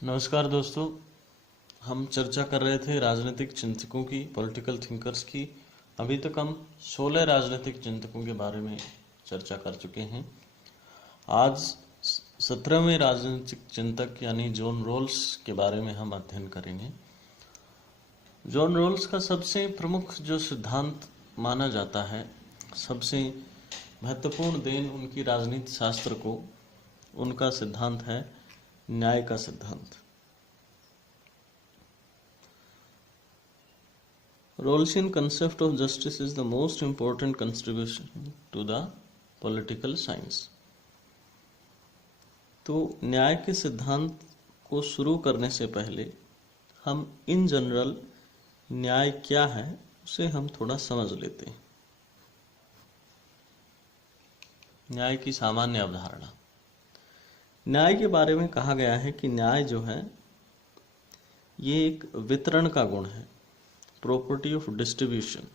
नमस्कार दोस्तों। हम चर्चा कर रहे थे राजनीतिक चिंतकों की, पॉलिटिकल थिंकर्स की। अभी तक हम 16 राजनीतिक चिंतकों के बारे में चर्चा कर चुके हैं। आज 17वें राजनीतिक चिंतक यानी जॉन रॉल्स के बारे में हम अध्ययन करेंगे। जॉन रॉल्स का सबसे प्रमुख जो सिद्धांत माना जाता है, सबसे महत्वपूर्ण देन उनकी राजनीति शास्त्र को, उनका सिद्धांत है न्याय का सिद्धांत। Rawlsian concept of justice is the most important contribution to the political science। तो न्याय के सिद्धांत को शुरू करने से पहले हम इन जनरल न्याय क्या है उसे हम थोड़ा समझ लेते हैं। न्याय की सामान्य अवधारणा। न्याय के बारे में कहा गया है कि न्याय जो है ये एक वितरण का गुण है, प्रॉपर्टी ऑफ डिस्ट्रीब्यूशन।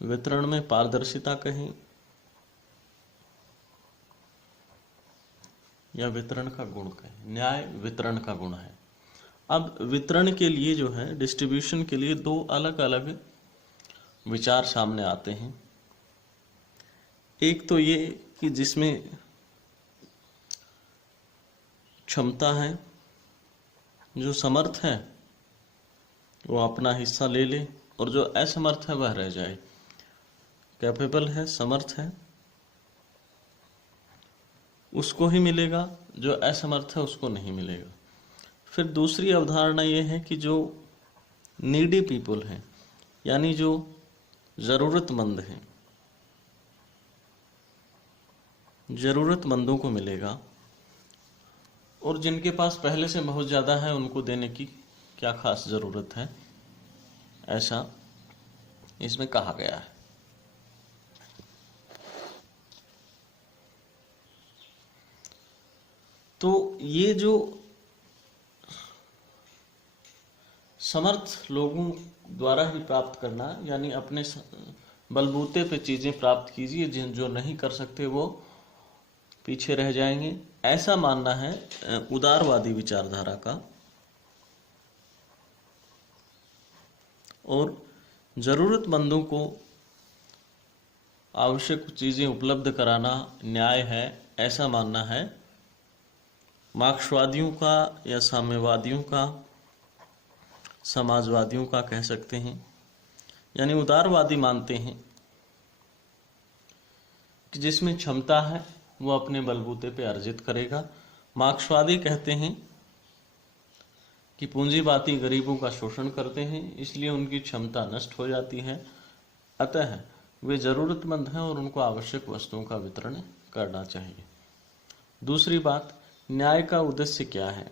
वितरण में पारदर्शिता कहें या वितरण का गुण कहें, न्याय वितरण का गुण है। अब वितरण के लिए जो है, डिस्ट्रीब्यूशन के लिए दो अलग अलग विचार सामने आते हैं। एक तो ये कि जिसमें क्षमता है, जो समर्थ है वो अपना हिस्सा ले ले और जो असमर्थ है वह रह जाए। कैपेबल है, समर्थ है, उसको ही मिलेगा, जो असमर्थ है उसको नहीं मिलेगा। फिर दूसरी अवधारणा ये है कि जो नीडी पीपल हैं, यानी जो ज़रूरतमंद हैं, ज़रूरतमंदों को मिलेगा, और जिनके पास पहले से बहुत ज़्यादा है उनको देने की क्या खास ज़रूरत है, ऐसा इसमें कहा गया है। तो ये जो समर्थ लोगों द्वारा ही प्राप्त करना, यानी अपने बलबूते पे चीज़ें प्राप्त कीजिए, जिन जो नहीं कर सकते वो पीछे रह जाएंगे, ऐसा मानना है उदारवादी विचारधारा का। और ज़रूरतमंदों को आवश्यक चीज़ें उपलब्ध कराना न्याय है, ऐसा मानना है मार्क्सवादियों का या साम्यवादियों का, समाजवादियों का कह सकते हैं। यानी उदारवादी मानते हैं कि जिसमें क्षमता है वो अपने बलबूते पे अर्जित करेगा। मार्क्सवादी कहते हैं कि पूंजीवादी गरीबों का शोषण करते हैं, इसलिए उनकी क्षमता नष्ट हो जाती है, अतः वे ज़रूरतमंद हैं और उनको आवश्यक वस्तुओं का वितरण करना चाहिए। दूसरी बात, न्याय का उद्देश्य क्या है?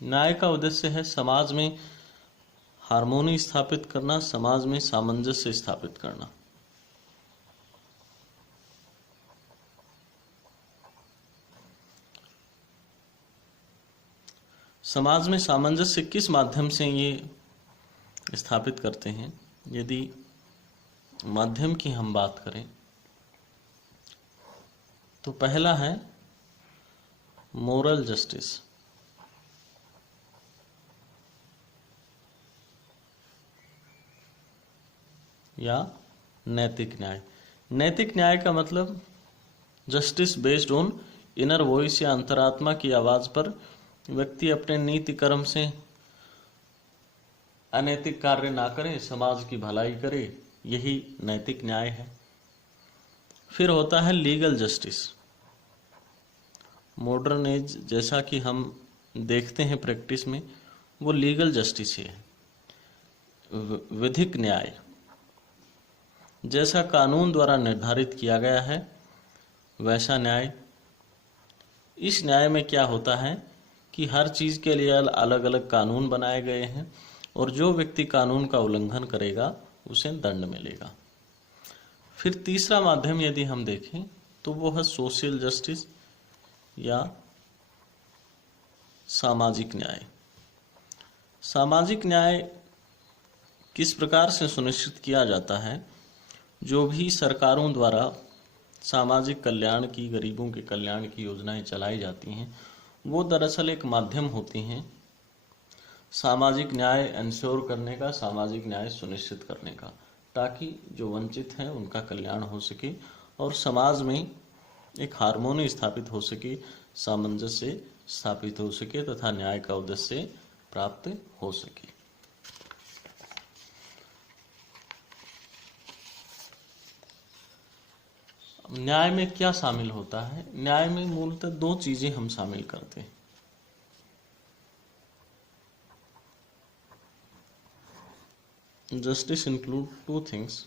न्याय का उद्देश्य है समाज में हार्मोनी स्थापित करना, समाज में सामंजस्य स्थापित करना। समाज में सामंजस्य किस माध्यम से ये स्थापित करते हैं? यदि माध्यम की हम बात करें तो पहला है मोरल जस्टिस, या नैतिक न्याय। नैतिक न्याय का मतलब justice based on inner voice, या अंतरात्मा की आवाज़ पर व्यक्ति अपने नीति कर्म से अनैतिक कार्य ना करे, समाज की भलाई करे, यही नैतिक न्याय है। फिर होता है लीगल जस्टिस। मॉडर्न एज जैसा कि हम देखते हैं प्रैक्टिस में, वो लीगल जस्टिस ही है, विधिक न्याय। जैसा कानून द्वारा निर्धारित किया गया है वैसा न्याय। इस न्याय में क्या होता है कि हर चीज़ के लिए अलग अलग कानून बनाए गए हैं, और जो व्यक्ति कानून का उल्लंघन करेगा उसे दंड मिलेगा। फिर तीसरा माध्यम यदि हम देखें तो वो है सोशल जस्टिस, या सामाजिक न्याय। सामाजिक न्याय किस प्रकार से सुनिश्चित किया जाता है? जो भी सरकारों द्वारा सामाजिक कल्याण की, गरीबों के कल्याण की योजनाएं चलाई जाती हैं, वो दरअसल एक माध्यम होती हैं सामाजिक न्याय इंश्योर करने का, सामाजिक न्याय सुनिश्चित करने का, ताकि जो वंचित हैं उनका कल्याण हो सके और समाज में एक हार्मोनी स्थापित हो सके, सामंजस्य स्थापित हो सके तथा न्याय का उद्देश्य प्राप्त हो सके। न्याय में क्या शामिल होता है? न्याय में मूलतः दो चीजें हम शामिल करते हैं। Justice include two things.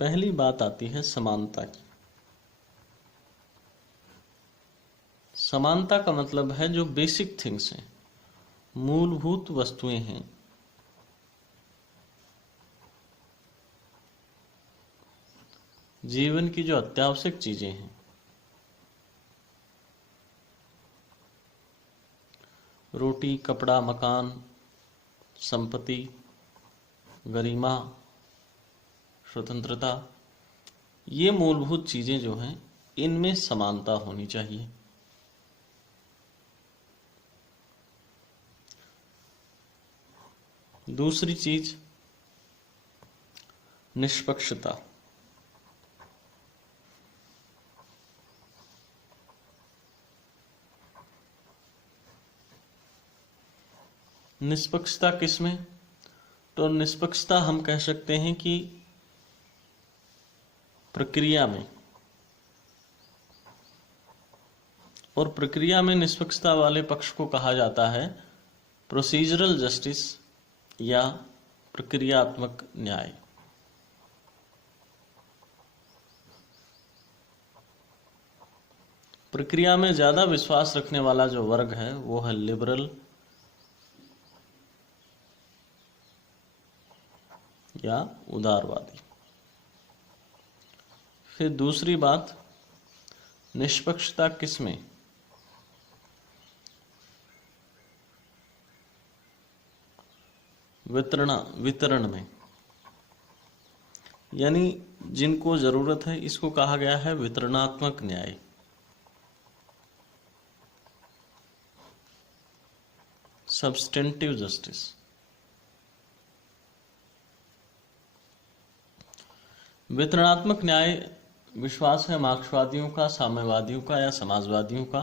पहली बात आती है समानता की। समानता का मतलब है जो बेसिक थिंग्स हैं, मूलभूत वस्तुएं हैं, जीवन की जो अत्यावश्यक चीजें हैं, रोटी, कपड़ा, मकान, संपत्ति, गरिमा, स्वतंत्रता, ये मूलभूत चीजें जो हैं इनमें समानता होनी चाहिए। दूसरी चीज निष्पक्षता। निष्पक्षता किसमें? तो निष्पक्षता हम कह सकते हैं कि प्रक्रिया में, और प्रक्रिया में निष्पक्षता वाले पक्ष को कहा जाता है प्रोसीजरल जस्टिस या प्रक्रियात्मक न्याय। प्रक्रिया में ज्यादा विश्वास रखने वाला जो वर्ग है वो है लिबरल या उदारवादी। फिर दूसरी बात, निष्पक्षता किसमें? वितरण में, यानी जिनको जरूरत है इसको कहा गया है वितरणात्मक न्याय। Substantive justice. वितरणात्मक न्याय विश्वास है मार्क्सवादियों का, साम्यवादियों का या समाजवादियों का।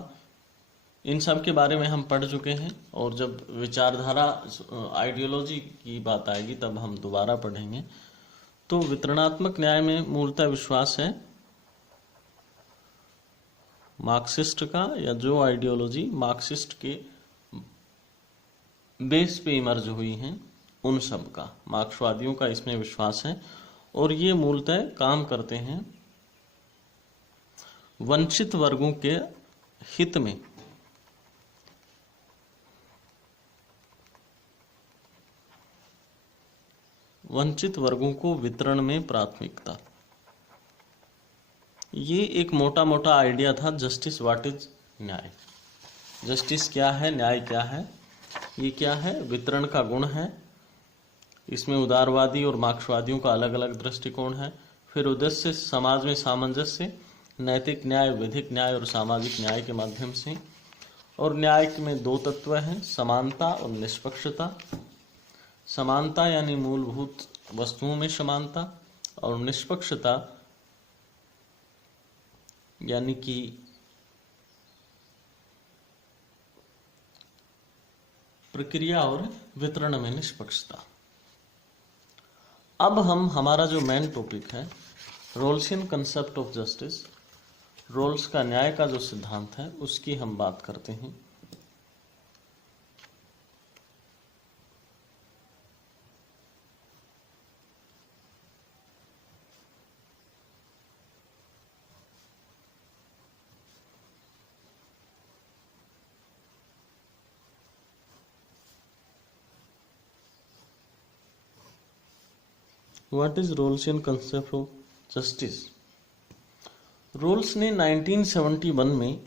इन सब के बारे में हम पढ़ चुके हैं, और जब विचारधारा आइडियोलॉजी की बात आएगी तब हम दोबारा पढ़ेंगे। तो वितरणात्मक न्याय में मूलतः विश्वास है मार्क्सिस्ट का, या जो आइडियोलॉजी मार्क्सिस्ट के बेस पे इमर्ज हुई हैं उन सब का, मार्क्सवादियों का इसमें विश्वास है। और ये मूलतः काम करते हैं वंचित वर्गों के हित में। वंचित वर्गों को वितरण में प्राथमिकता, ये एक मोटा मोटा आइडिया था जस्टिस व्हाट इज न्याय। जस्टिस क्या है, न्याय क्या है? ये क्या है? वितरण का गुण है। इसमें उदारवादी और मार्क्सवादियों का अलग अलग दृष्टिकोण है। फिर उद्देश्य समाज में सामंजस्य, नैतिक न्याय, विधिक न्याय और सामाजिक न्याय के माध्यम से। और न्याय में दो तत्व हैं, समानता और निष्पक्षता। समानता यानी मूलभूत वस्तुओं में समानता, और निष्पक्षता यानी कि प्रक्रिया और वितरण में निष्पक्षता। अब हम हमारा जो मेन टॉपिक है रोल्सियन कंसेप्ट ऑफ जस्टिस, रोल्स का न्याय का जो सिद्धांत है उसकी हम बात करते हैं। What is Rawlsian concept of justice? Rawls ने 1971 में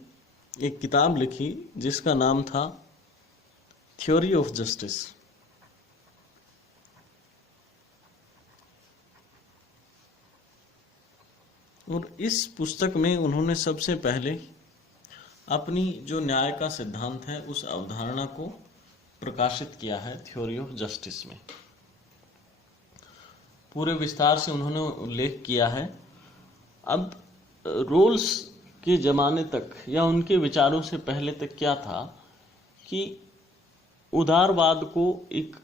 एक किताब लिखी जिसका नाम था थ्योरी ऑफ जस्टिस। और इस पुस्तक में उन्होंने सबसे पहले अपनी जो न्याय का सिद्धांत है उस अवधारणा को प्रकाशित किया है थ्योरी ऑफ जस्टिस में। पूरे विस्तार से उन्होंने उल्लेख किया है। अब रोल्स के ज़माने तक या उनके विचारों से पहले तक क्या था कि उदारवाद को एक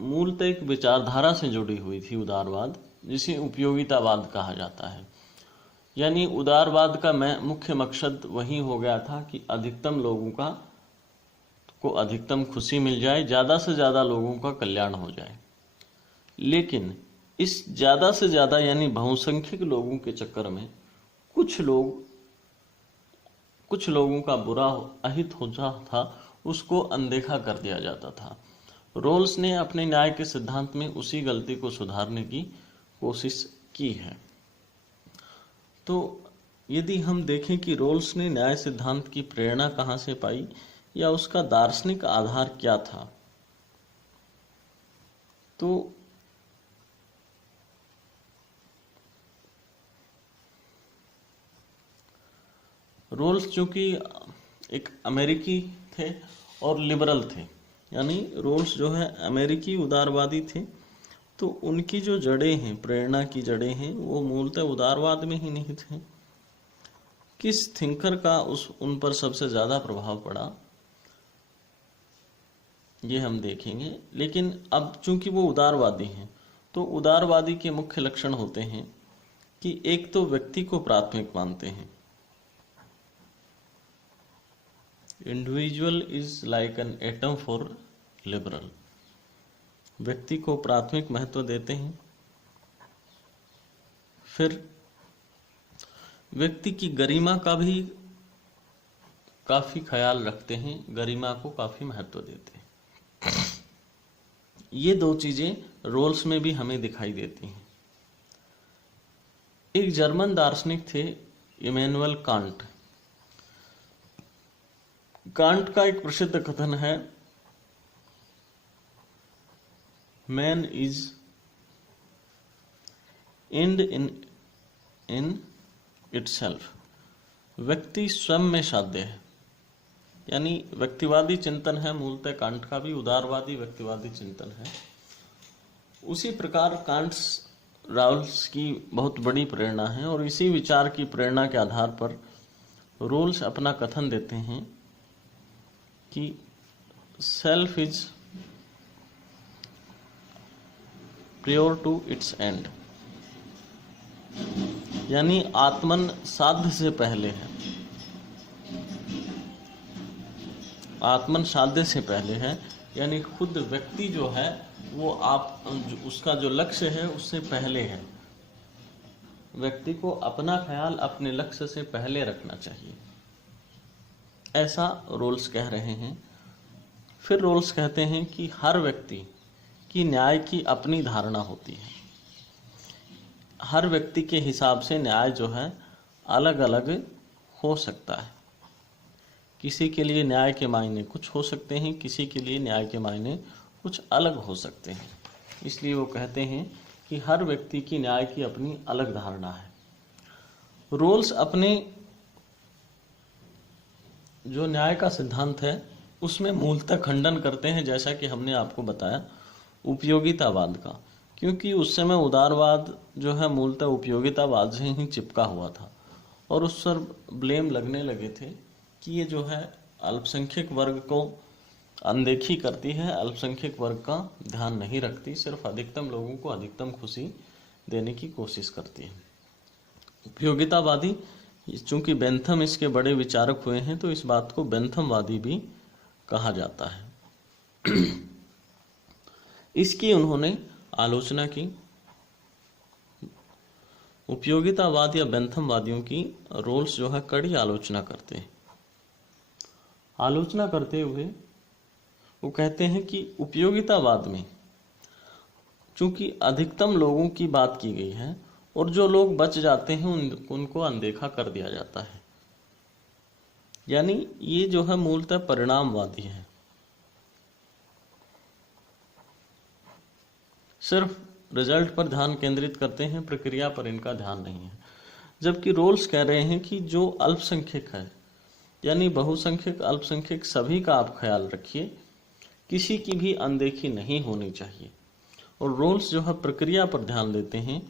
मूलतः एक विचारधारा से जुड़ी हुई थी उदारवाद, जिसे उपयोगितावाद कहा जाता है। यानी उदारवाद का मुख्य मकसद वही हो गया था कि अधिकतम लोगों को अधिकतम खुशी मिल जाए, ज़्यादा से ज़्यादा लोगों का कल्याण हो जाए। लेकिन इस ज़्यादा से ज़्यादा यानी बहुसंख्यक लोगों के चक्कर में कुछ लोगों का बुरा अहित होता था, उसको अनदेखा कर दिया जाता था। रोल्स ने अपने न्याय के सिद्धांत में उसी गलती को सुधारने की कोशिश की है। तो यदि हम देखें कि रोल्स ने न्याय सिद्धांत की प्रेरणा कहाँ से पाई या उसका दार्शनिक आधार क्या था, तो रोल्स चूंकि एक अमेरिकी थे और लिबरल थे, यानी रोल्स जो है अमेरिकी उदारवादी थे, तो उनकी जो जड़ें हैं, प्रेरणा की जड़ें हैं, वो मूलतः उदारवाद में ही निहित हैं। किस थिंकर का उन पर सबसे ज़्यादा प्रभाव पड़ा ये हम देखेंगे। लेकिन अब चूंकि वो उदारवादी हैं, तो उदारवादी के मुख्य लक्षण होते हैं कि एक तो व्यक्ति को प्राथमिक मानते हैं, individual is like an atom for liberal, व्यक्ति को प्राथमिक महत्व देते हैं। फिर व्यक्ति की गरिमा का भी काफी ख्याल रखते हैं, गरिमा को काफी महत्व देते हैं। ये दो चीजें रोल्स में भी हमें दिखाई देती हैं। एक जर्मन दार्शनिक थे इमैनुअल कांट। कांट का एक प्रसिद्ध कथन है, man is and in itself, व्यक्ति स्वयं में साध्य है। यानी व्यक्तिवादी चिंतन है मूलतः कांट का भी, उदारवादी व्यक्तिवादी चिंतन है। उसी प्रकार कांट्स रोल्स की बहुत बड़ी प्रेरणा है, और इसी विचार की प्रेरणा के आधार पर रोल्स अपना कथन देते हैं कि self is prior to its end, यानी आत्मन साध्य से पहले है, आत्मन साध्य से पहले है। यानी खुद व्यक्ति जो है वो उसका जो लक्ष्य है उससे पहले है। व्यक्ति को अपना ख्याल अपने लक्ष्य से पहले रखना चाहिए, ऐसा रोल्स कह रहे हैं। फिर रोल्स कहते हैं कि हर व्यक्ति की न्याय की अपनी धारणा होती है, हर व्यक्ति के हिसाब से न्याय जो है अलग अलग हो सकता है। किसी के लिए न्याय के मायने कुछ हो सकते हैं, किसी के लिए न्याय के मायने कुछ अलग हो सकते हैं। इसलिए वो कहते हैं कि हर व्यक्ति की न्याय की अपनी अलग धारणा है। रोल्स अपने जो न्याय का सिद्धांत है उसमें मूलतः खंडन करते हैं, जैसा कि हमने आपको बताया, उपयोगितावाद का, क्योंकि उस समय उदारवाद जो है मूलतः उपयोगितावाद से ही चिपका हुआ था, और उस पर ब्लेम लगने लगे थे कि ये जो है अल्पसंख्यक वर्ग को अनदेखी करती है, अल्पसंख्यक वर्ग का ध्यान नहीं रखती, सिर्फ अधिकतम लोगों को अधिकतम खुशी देने की कोशिश करती है। उपयोगितावादी, चूंकि बेंथम इसके बड़े विचारक हुए हैं, तो इस बात को बेंथमवादी भी कहा जाता है। इसकी उन्होंने आलोचना की। उपयोगितावाद या बेंथमवादियों की रोल्स जो है कड़ी आलोचना करते हैं। आलोचना करते हुए वो कहते हैं कि उपयोगितावाद में चूंकि अधिकतम लोगों की बात की गई है और जो लोग बच जाते हैं उनको अनदेखा कर दिया जाता है। यानी ये जो है मूलतः परिणामवादी है, सिर्फ रिजल्ट पर ध्यान केंद्रित करते हैं, प्रक्रिया पर इनका ध्यान नहीं है। जबकि रोल्स कह रहे हैं कि जो अल्पसंख्यक है, यानी बहुसंख्यक अल्पसंख्यक सभी का आप ख्याल रखिए, किसी की भी अनदेखी नहीं होनी चाहिए। और रोल्स जो है प्रक्रिया पर ध्यान देते हैं,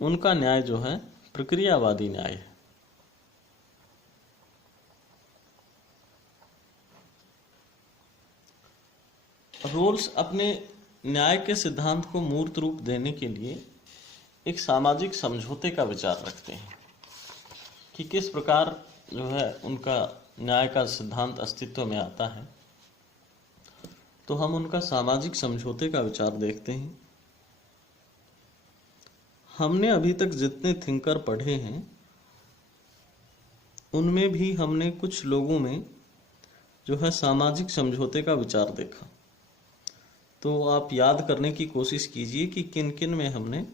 उनका न्याय जो है प्रक्रियावादी न्याय है। रोल्स अपने न्याय के सिद्धांत को मूर्त रूप देने के लिए एक सामाजिक समझौते का विचार रखते हैं कि किस प्रकार जो है उनका न्याय का सिद्धांत अस्तित्व में आता है। तो हम उनका सामाजिक समझौते का विचार देखते हैं। हमने अभी तक जितने थिंकर पढ़े हैं, उनमें भी हमने कुछ लोगों में जो है सामाजिक समझौते का विचार देखा। तो आप याद करने की कोशिश कीजिए कि किन किन में हमने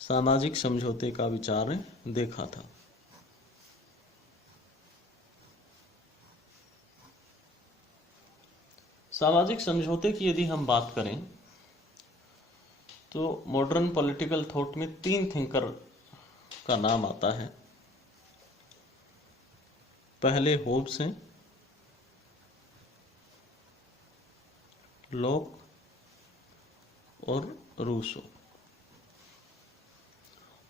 सामाजिक समझौते का विचार देखा था। सामाजिक समझौते की यदि हम बात करें तो मॉडर्न पॉलिटिकल थॉट में 3 थिंकर का नाम आता है। पहले होब्स हैं, लॉक और रूसो।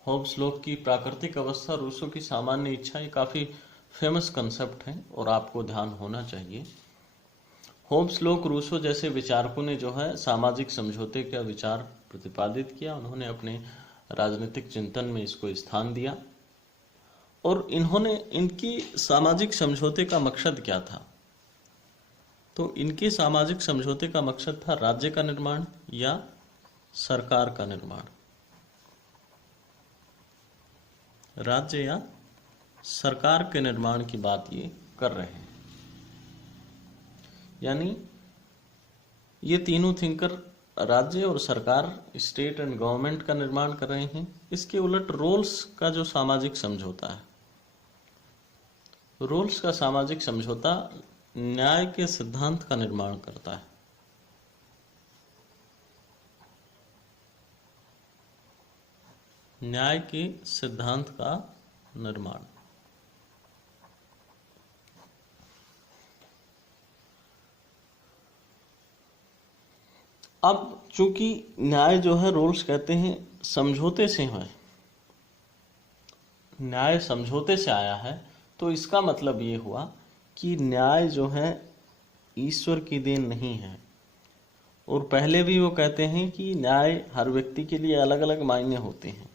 होब्स लॉक की प्राकृतिक अवस्था, रूसो की सामान्य इच्छा, ये काफी फेमस कंसेप्ट है और आपको ध्यान होना चाहिए। होब्स लॉक रूसो जैसे विचारकों ने जो है सामाजिक समझौते का विचार प्रतिपादित किया। उन्होंने अपने राजनीतिक चिंतन में इसको स्थान दिया और इनकी सामाजिक समझौते का मकसद क्या था? तो इनके सामाजिक समझौते का मकसद था राज्य का निर्माण या सरकार का निर्माण। राज्य या सरकार के निर्माण की बात ये कर रहे हैं। यानी ये तीनों थिंकर राज्य और सरकार, स्टेट एंड गवर्नमेंट का निर्माण कर रहे हैं। इसके उलट रोल्स का जो सामाजिक समझौता है, रोल्स का सामाजिक समझौता न्याय के सिद्धांत का निर्माण करता है। न्याय के सिद्धांत का निर्माण। अब चूंकि न्याय जो है, रोल्स कहते हैं समझौते से है, न्याय समझौते से आया है, तो इसका मतलब ये हुआ कि न्याय जो है ईश्वर की देन नहीं है। और पहले भी वो कहते हैं कि न्याय हर व्यक्ति के लिए अलग अलग मायने होते हैं।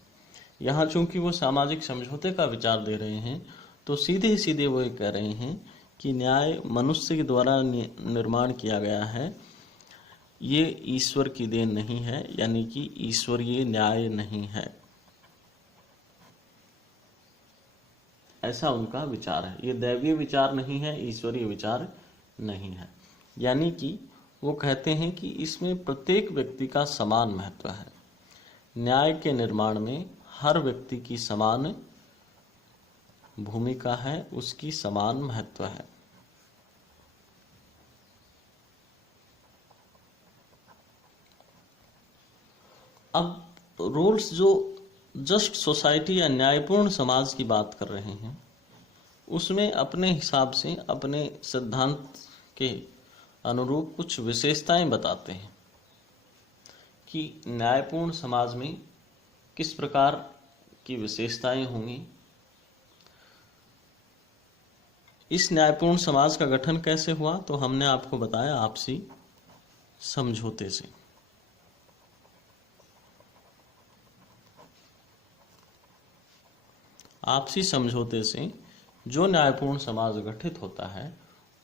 यहाँ चूंकि वो सामाजिक समझौते का विचार दे रहे हैं, तो सीधे सीधे वो ये कह रहे हैं कि न्याय मनुष्य के द्वारा निर्माण किया गया है, ये ईश्वर की देन नहीं है, यानी कि ईश्वरीय न्याय नहीं है। ऐसा उनका विचार है। ये दैवीय विचार नहीं है, ईश्वरीय विचार नहीं है। यानी कि वो कहते हैं कि इसमें प्रत्येक व्यक्ति का समान महत्व है। न्याय के निर्माण में हर व्यक्ति की समान भूमिका है, उसकी समान महत्व है। अब रोल्स जो जस्ट सोसाइटी या न्यायपूर्ण समाज की बात कर रहे हैं, उसमें अपने हिसाब से अपने सिद्धांत के अनुरूप कुछ विशेषताएं बताते हैं कि न्यायपूर्ण समाज में किस प्रकार की विशेषताएं होंगी। इस न्यायपूर्ण समाज का गठन कैसे हुआ? तो हमने आपको बताया आपसी समझौते से। आपसी समझौते से जो न्यायपूर्ण समाज गठित होता है,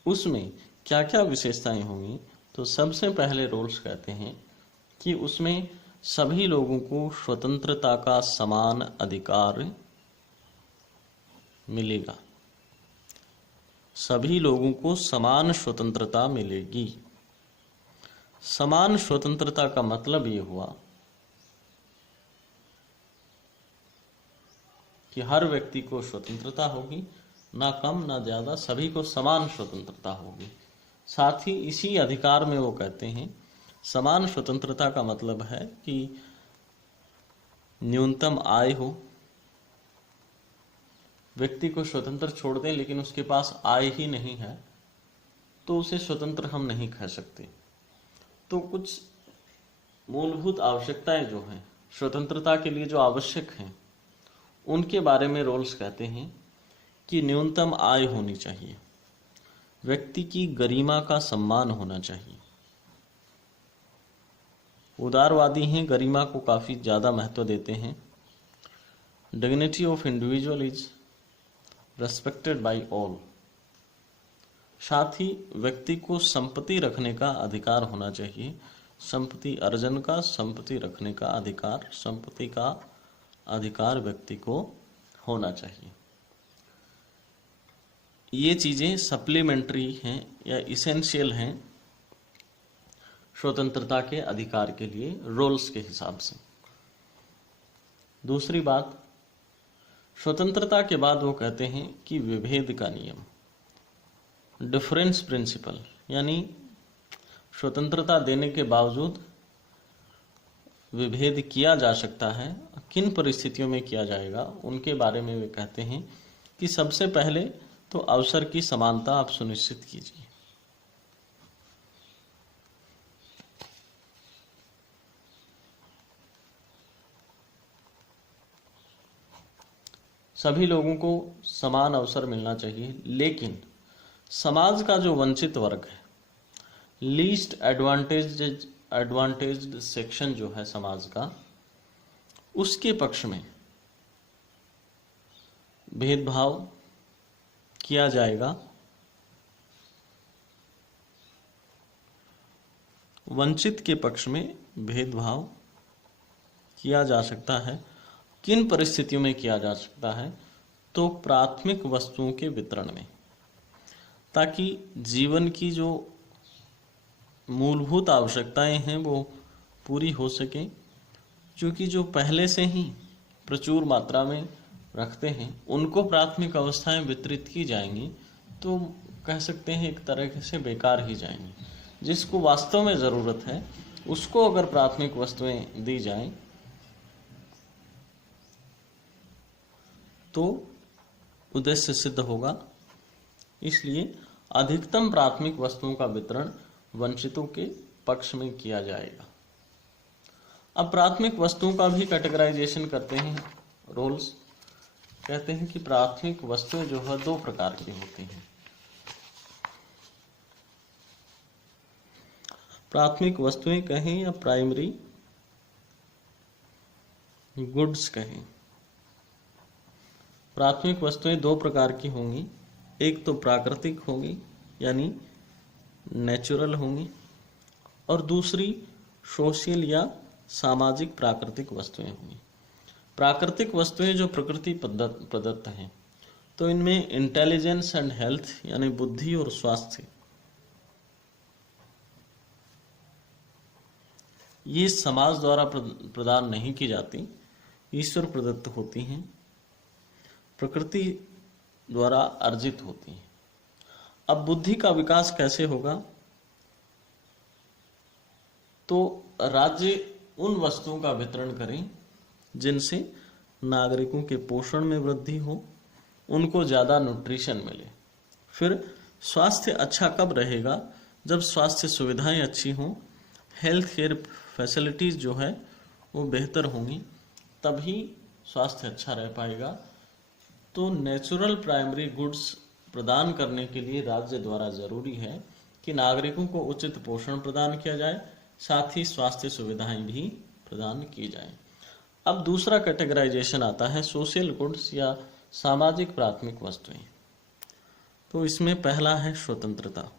उसमें क्या क्या विशेषताएं होंगी? तो सबसे पहले रोल्स कहते हैं कि उसमें सभी लोगों को स्वतंत्रता का समान अधिकार मिलेगा। सभी लोगों को समान स्वतंत्रता मिलेगी। समान स्वतंत्रता का मतलब ये हुआ कि हर व्यक्ति को स्वतंत्रता होगी, ना कम ना ज्यादा, सभी को समान स्वतंत्रता होगी। साथ ही इसी अधिकार में वो कहते हैं, समान स्वतंत्रता का मतलब है कि न्यूनतम आय हो, व्यक्ति को स्वतंत्र छोड़ दें लेकिन उसके पास आय ही नहीं है तो उसे स्वतंत्र हम नहीं कह सकते। तो कुछ मूलभूत आवश्यकताएं जो हैं स्वतंत्रता के लिए जो आवश्यक हैं उनके बारे में रोल्स कहते हैं कि न्यूनतम आय होनी चाहिए, व्यक्ति की गरिमा का सम्मान होना चाहिए। उदारवादी हैं, गरिमा को काफ़ी ज़्यादा महत्व देते हैं। Dignity of individual is respected by all. साथ ही व्यक्ति को संपत्ति रखने का अधिकार होना चाहिए, संपत्ति अर्जन का, संपत्ति रखने का अधिकार, संपत्ति का अधिकार व्यक्ति को होना चाहिए। ये चीज़ें सप्लीमेंट्री हैं या इसेंशियल हैं स्वतंत्रता के अधिकार के लिए रोल्स के हिसाब से। दूसरी बात, स्वतंत्रता के बाद वो कहते हैं कि विभेद का नियम, डिफरेंस प्रिंसिपल, यानी स्वतंत्रता देने के बावजूद विभेद किया जा सकता है, किन परिस्थितियों में किया जाएगा उनके बारे में वे कहते हैं कि सबसे पहले तो अवसर की समानता आप सुनिश्चित कीजिए। सभी लोगों को समान अवसर मिलना चाहिए, लेकिन समाज का जो वंचित वर्ग है, लीस्ट एडवांटेज्ड सेक्शन जो है समाज का, उसके पक्ष में भेदभाव किया जाएगा। वंचित के पक्ष में भेदभाव किया जा सकता है। किन परिस्थितियों में किया जा सकता है? तो प्राथमिक वस्तुओं के वितरण में, ताकि जीवन की जो मूलभूत आवश्यकताएं हैं वो पूरी हो सके, क्योंकि जो पहले से ही प्रचुर मात्रा में रखते हैं उनको प्राथमिक अवस्थाएं वितरित की जाएंगी तो कह सकते हैं एक तरह से बेकार ही जाएंगी। जिसको वास्तव में ज़रूरत है उसको अगर प्राथमिक वस्तुएं दी जाएं तो उद्देश्य सिद्ध होगा। इसलिए अधिकतम प्राथमिक वस्तुओं का वितरण वंचितों के पक्ष में किया जाएगा। अब प्राथमिक वस्तुओं का भी कैटेगराइजेशन करते हैं रोल्स। कहते हैं कि प्राथमिक वस्तुएं जो है दो प्रकार की होती हैं। प्राथमिक वस्तुएं कहें या प्राइमरी गुड्स कहें, प्राथमिक वस्तुएं दो प्रकार की होंगी। एक तो प्राकृतिक होंगी यानी नेचुरल होंगी, और दूसरी सोशल या सामाजिक प्राकृतिक वस्तुएं होंगी। प्राकृतिक वस्तुएं जो प्रकृति प्रदत्त हैं, तो इनमें इंटेलिजेंस एंड हेल्थ यानी बुद्धि और स्वास्थ्य, ये समाज द्वारा प्रदान नहीं की जाती, ईश्वर प्रदत्त होती हैं, प्रकृति द्वारा अर्जित होती हैं। अब बुद्धि का विकास कैसे होगा? तो राज्य उन वस्तुओं का वितरण करें जिनसे नागरिकों के पोषण में वृद्धि हो, उनको ज़्यादा न्यूट्रिशन मिले। फिर स्वास्थ्य अच्छा कब रहेगा? जब स्वास्थ्य सुविधाएं अच्छी हों, हेल्थ केयर फैसिलिटीज़ जो है वो बेहतर होंगी, तभी स्वास्थ्य अच्छा रह पाएगा। तो नेचुरल प्राइमरी गुड्स प्रदान करने के लिए राज्य द्वारा ज़रूरी है कि नागरिकों को उचित पोषण प्रदान किया जाए, साथ ही स्वास्थ्य सुविधाएं भी प्रदान की जाएं। अब दूसरा कैटेगराइजेशन आता है सोशल गुड्स या सामाजिक प्राथमिक वस्तुएं। तो इसमें पहला है स्वतंत्रता।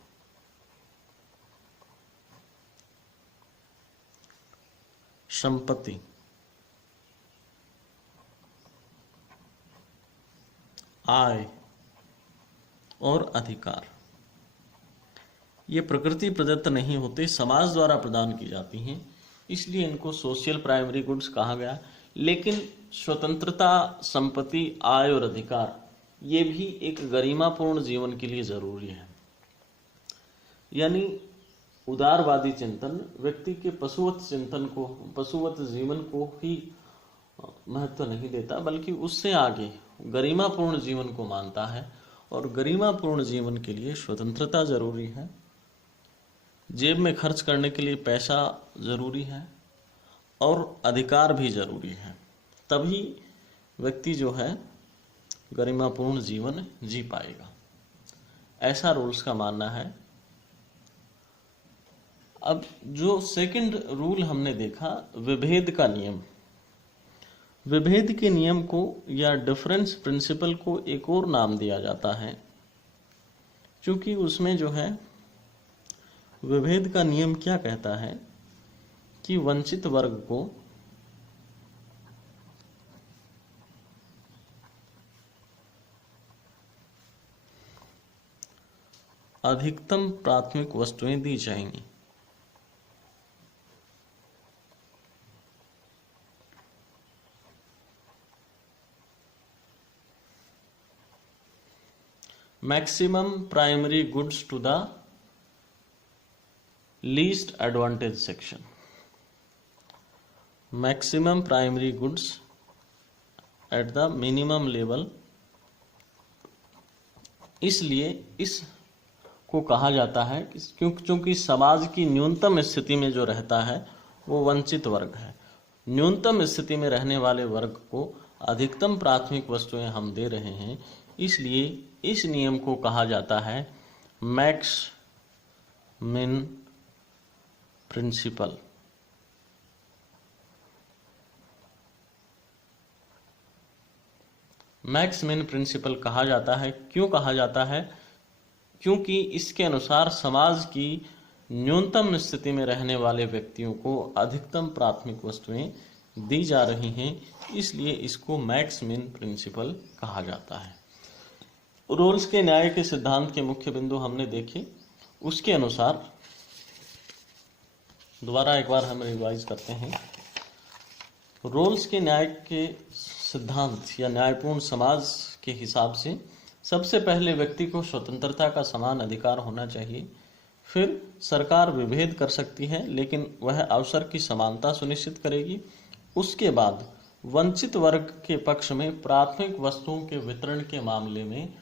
संपत्ति, आय और अधिकार, ये प्रकृति प्रदत्त नहीं होते, समाज द्वारा प्रदान की जाती हैं, इसलिए इनको सोशल प्राइमरी गुड्स कहा गया। लेकिन स्वतंत्रता, संपत्ति, आय और अधिकार ये भी एक गरिमापूर्ण जीवन के लिए जरूरी है। यानी उदारवादी चिंतन व्यक्ति के पशुवत चिंतन को, पशुवत जीवन को ही महत्व नहीं देता, बल्कि उससे आगे गरिमापूर्ण जीवन को मानता है, और गरिमापूर्ण जीवन के लिए स्वतंत्रता जरूरी है, जेब में खर्च करने के लिए पैसा जरूरी है और अधिकार भी जरूरी है, तभी व्यक्ति जो है गरिमापूर्ण जीवन जी पाएगा, ऐसा रोल्स का मानना है। अब जो सेकंड रूल हमने देखा, विभेद का नियम। विभेद के नियम को या डिफरेंस प्रिंसिपल को एक और नाम दिया जाता है, क्योंकि उसमें जो है विभेद का नियम क्या कहता है कि वंचित वर्ग को अधिकतम प्राथमिक वस्तुएं दी जाएंगी। Maximum primary goods to the least advantage section. Maximum primary goods at the minimum level. इसलिए इस को कहा जाता है क्योंकि समाज की न्यूनतम स्थिति में जो रहता है वो वंचित वर्ग है। न्यूनतम स्थिति में रहने वाले वर्ग को अधिकतम प्राथमिक वस्तुएं हम दे रहे हैं, इसलिए इस नियम को कहा जाता है max min principal. Max min principal कहा जाता है। क्यों कहा जाता है? क्योंकि इसके अनुसार समाज की न्यूनतम स्थिति में रहने वाले व्यक्तियों को अधिकतम प्राथमिक वस्तुएं दी जा रही हैं, इसलिए इसको मैक्स मिन प्रिंसिपल कहा जाता है। रोल्स के न्याय के सिद्धांत के मुख्य बिंदु हमने देखे। उसके अनुसार दोबारा एक बार हम रिवाइज करते हैं। रोल्स के न्याय के सिद्धांत या न्यायपूर्ण समाज के हिसाब से सबसे पहले व्यक्ति को स्वतंत्रता का समान अधिकार होना चाहिए। फिर सरकार विभेद कर सकती है, लेकिन वह अवसर की समानता सुनिश्चित करेगी। उसके बाद वंचित वर्ग के पक्ष में प्राथमिक वस्तुओं के वितरण के मामले में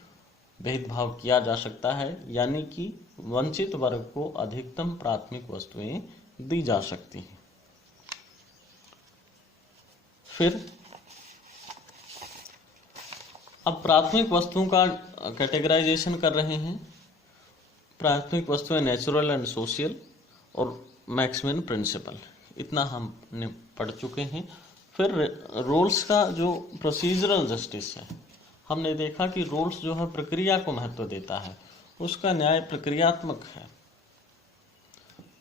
भेदभाव किया जा सकता है, यानी कि वंचित वर्ग को अधिकतम प्राथमिक वस्तुएं दी जा सकती हैं। फिर अब प्राथमिक वस्तुओं का कैटेगराइजेशन कर रहे हैं। प्राथमिक वस्तुएं नेचुरल एंड सोशल और मैक्स मिन प्रिंसिपल, इतना हमने पढ़ चुके हैं। फिर रोल्स का जो प्रोसीजरल जस्टिस है, हमने देखा कि रोल्स जो है प्रक्रिया को महत्व देता है, उसका न्याय प्रक्रियात्मक है।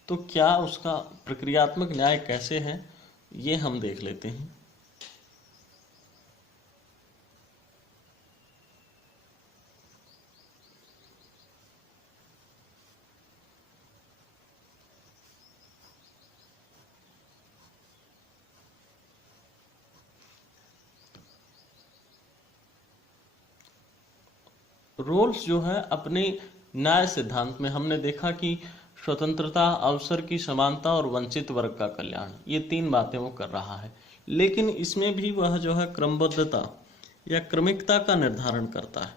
तो क्या उसका प्रक्रियात्मक न्याय कैसे है, ये हम देख लेते हैं। रोल्स जो है अपने न्याय सिद्धांत में हमने देखा कि स्वतंत्रता, अवसर की समानता और वंचित वर्ग का कल्याण, ये तीन बातें वो कर रहा है। लेकिन इसमें भी वह जो है क्रमबद्धता या क्रमिकता का निर्धारण करता है।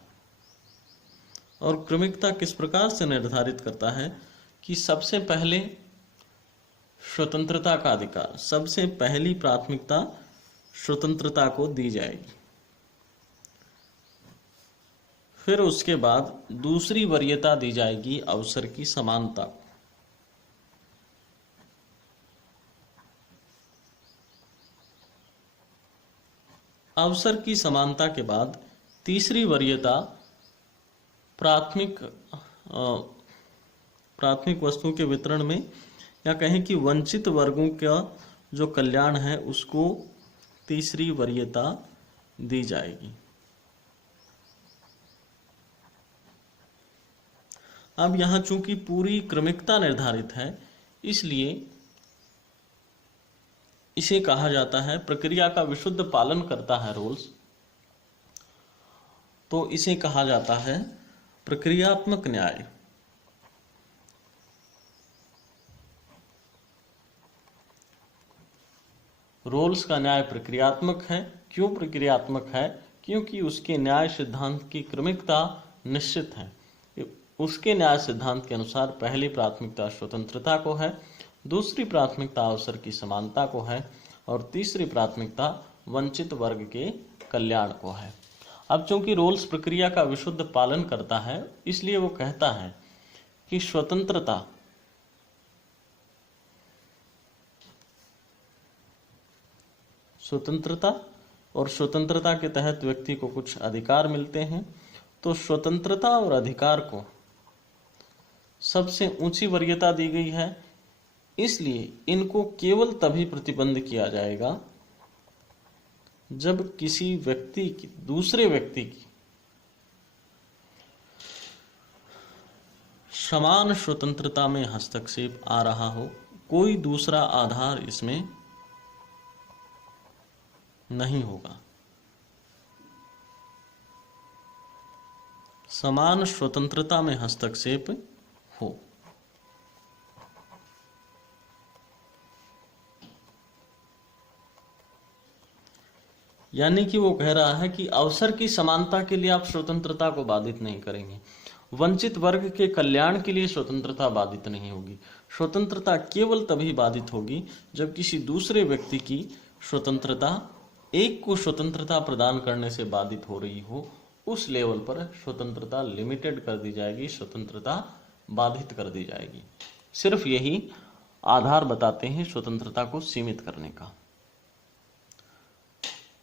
और क्रमिकता किस प्रकार से निर्धारित करता है कि सबसे पहले स्वतंत्रता का अधिकार, सबसे पहली प्राथमिकता स्वतंत्रता को दी जाएगी। फिर उसके बाद दूसरी वरीयता दी जाएगी अवसर की समानता। अवसर की समानता के बाद तीसरी वरीयता प्राथमिक वस्तुओं के वितरण में, या कहें कि वंचित वर्गों का जो कल्याण है उसको तीसरी वरीयता दी जाएगी। अब यहाँ चूंकि पूरी क्रमिकता निर्धारित है, इसलिए इसे कहा जाता है, प्रक्रिया का विशुद्ध पालन करता है रोल्स, तो इसे कहा जाता है प्रक्रियात्मक न्याय। रोल्स का न्याय प्रक्रियात्मक है। क्यों प्रक्रियात्मक है? क्योंकि उसके न्याय सिद्धांत की क्रमिकता निश्चित है। उसके न्याय सिद्धांत के अनुसार पहली प्राथमिकता स्वतंत्रता को है, दूसरी प्राथमिकता अवसर की समानता को है और तीसरी प्राथमिकता वंचित वर्ग के कल्याण को है। अब चूंकि रोल्स प्रक्रिया का विशुद्ध पालन करता है, इसलिए वो कहता है कि स्वतंत्रता और स्वतंत्रता के तहत व्यक्ति को कुछ अधिकार मिलते हैं। तो स्वतंत्रता और अधिकार को सबसे ऊंची वरीयता दी गई है, इसलिए इनको केवल तभी प्रतिबंध किया जाएगा जब किसी व्यक्ति की दूसरे व्यक्ति की समान स्वतंत्रता में हस्तक्षेप आ रहा हो। कोई दूसरा आधार इसमें नहीं होगा। समान स्वतंत्रता में हस्तक्षेप हो। यानी कि वो कह रहा है कि अवसर की समानता के लिए आप स्वतंत्रता को बाधित नहीं करेंगे, वंचित वर्ग के कल्याण के लिए स्वतंत्रता बाधित नहीं होगी। स्वतंत्रता केवल तभी बाधित होगी जब किसी दूसरे व्यक्ति की स्वतंत्रता एक को स्वतंत्रता प्रदान करने से बाधित हो रही हो। उस लेवल पर स्वतंत्रता लिमिटेड कर दी जाएगी, स्वतंत्रता बाधित कर दी जाएगी। सिर्फ यही आधार बताते हैं स्वतंत्रता को सीमित करने का।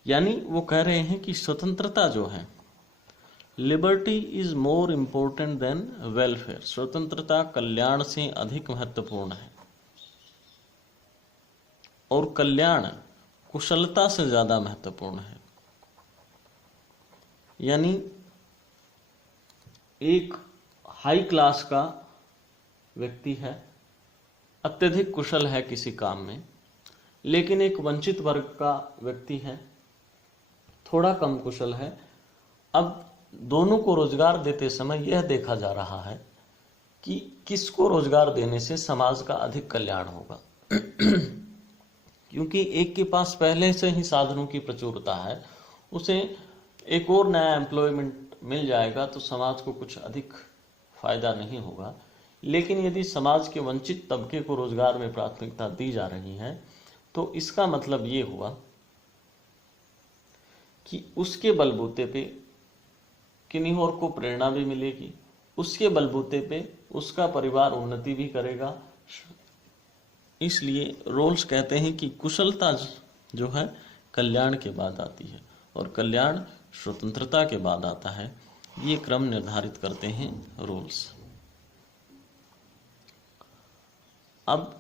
यानी वो कह रहे हैं कि स्वतंत्रता जो है, liberty is more important than welfare. स्वतंत्रता कल्याण से अधिक महत्वपूर्ण है और कल्याण कुशलता से ज्यादा महत्वपूर्ण है। यानी एक हाई क्लास का व्यक्ति है, अत्यधिक कुशल है किसी काम में, लेकिन एक वंचित वर्ग का व्यक्ति है, थोड़ा कम कुशल है। अब दोनों को रोजगार देते समय यह देखा जा रहा है कि किसको रोजगार देने से समाज का अधिक कल्याण होगा। क्योंकि एक के पास पहले से ही साधनों की प्रचुरता है, उसे एक और नया एम्प्लॉयमेंट मिल जाएगा तो समाज को कुछ अधिक फायदा नहीं होगा। लेकिन यदि समाज के वंचित तबके को रोजगार में प्राथमिकता दी जा रही है, तो इसका मतलब ये हुआ कि उसके बलबूते पे किन्हीं और को प्रेरणा भी मिलेगी, उसके बलबूते पे उसका परिवार उन्नति भी करेगा। इसलिए रोल्स कहते हैं कि कुशलता जो है कल्याण के बाद आती है और कल्याण स्वतंत्रता के बाद आता है। ये क्रम निर्धारित करते हैं रोल्स। अब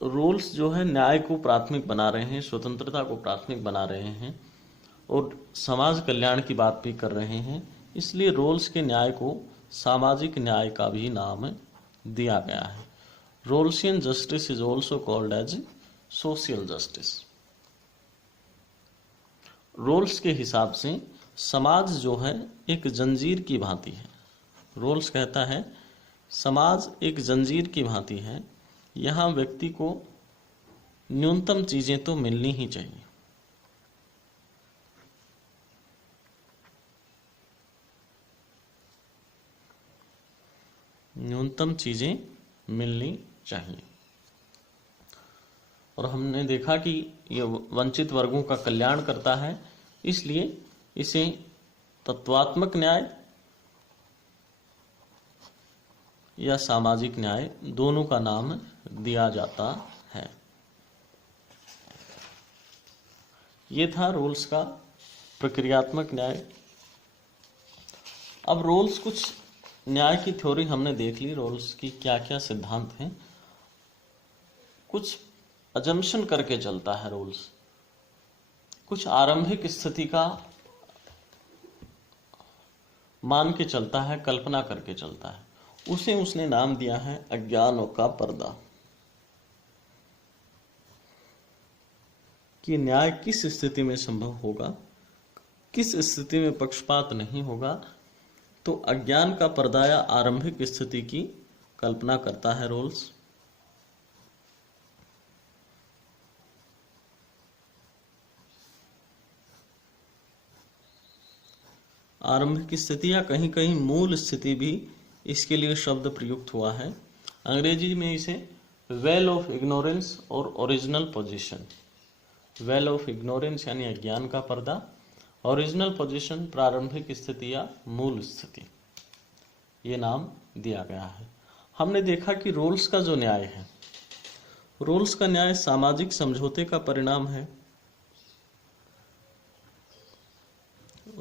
रोल्स जो है न्याय को प्राथमिक बना रहे हैं, स्वतंत्रता को प्राथमिक बना रहे हैं और समाज कल्याण की बात भी कर रहे हैं। इसलिए रोल्स के न्याय को सामाजिक न्याय का भी नाम दिया गया है। Rawlsian justice is also called as social justice. Rawls के हिसाब से समाज जो है एक जंजीर की भांति है। रोल्स कहता है समाज एक जंजीर की भांति है, यहाँ व्यक्ति को न्यूनतम चीजें तो मिलनी ही चाहिए। न्यूनतम चीजें मिलनी चाहिए। और हमने देखा कि यह वंचित वर्गों का कल्याण करता है, इसलिए इसे तत्वात्मक न्याय या सामाजिक न्याय दोनों का नाम दिया जाता है। ये था रोल्स का प्रक्रियात्मक न्याय। अब रोल्स कुछ न्याय की थ्योरी हमने देख ली, रोल्स की क्या क्या सिद्धांत हैं। कुछ अजम्पशन करके चलता है रोल्स, कुछ आरंभिक स्थिति का मान के चलता है, कल्पना करके चलता है। उसे उसने नाम दिया है अज्ञान का पर्दा। कि न्याय किस स्थिति में संभव होगा, किस स्थिति में पक्षपात नहीं होगा, तो अज्ञान का पर्दा या आरंभिक स्थिति की कल्पना करता है रोल्स। आरंभिक स्थिति या कहीं कहीं मूल स्थिति भी इसके लिए शब्द प्रयुक्त हुआ है। अंग्रेजी में इसे वेल ऑफ इग्नोरेंस और original position, well of ignorance यानी अज्ञान का पर्दा, ओरिजिनल पोजीशन प्रारंभिक स्थिति या मूल स्थिति, ये नाम दिया गया है। हमने देखा कि रोल्स का जो न्याय है, रोल्स का न्याय सामाजिक समझौते का परिणाम है।